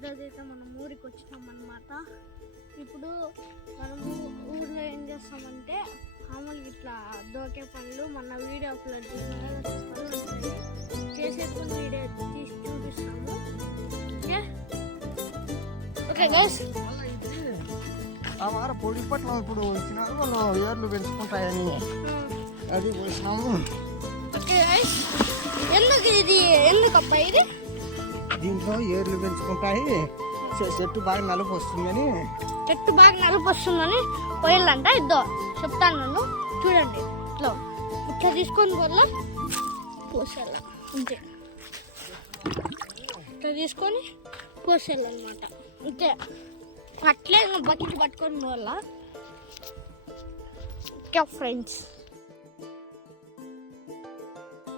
ఈరోజైతే మనం ఊరికి వచ్చినాం అన్నమాట. ఇప్పుడు మనము ఊర్లో ఏం చేస్తామంటే మామూలుగా ఇట్లా దోకే పనులు మన వీడియో అప్లోడ్ చేసేప్పుడు వీడియో తీసి చూపిస్తాము. ఓకే గైస్, ఆ వారం పొడి పట్ల ఇప్పుడు వచ్చినారు వాళ్ళు ఏర్లు పెంచుకుంటాయని అది పోసినాము. ఓకే గైస్, ఎందుకబ్బా ఇది? దీంట్లో ఏర్లు పెంచుకుంటాయి, చెట్టు బాగా నలుపు వస్తుందని. చెట్టు బాగా నలుపు వస్తుందని పోయాలంట. ఇద్దో చెప్తాను నన్ను చూడండి. ఇట్లా తీసుకొని వల్ల పోసేయాల అంతే. ఇట్లా తీసుకొని పోసేయాలన్నమాట అంతే. అట్లే బకెట్ పట్టుకొని వల్ల. Okay friends.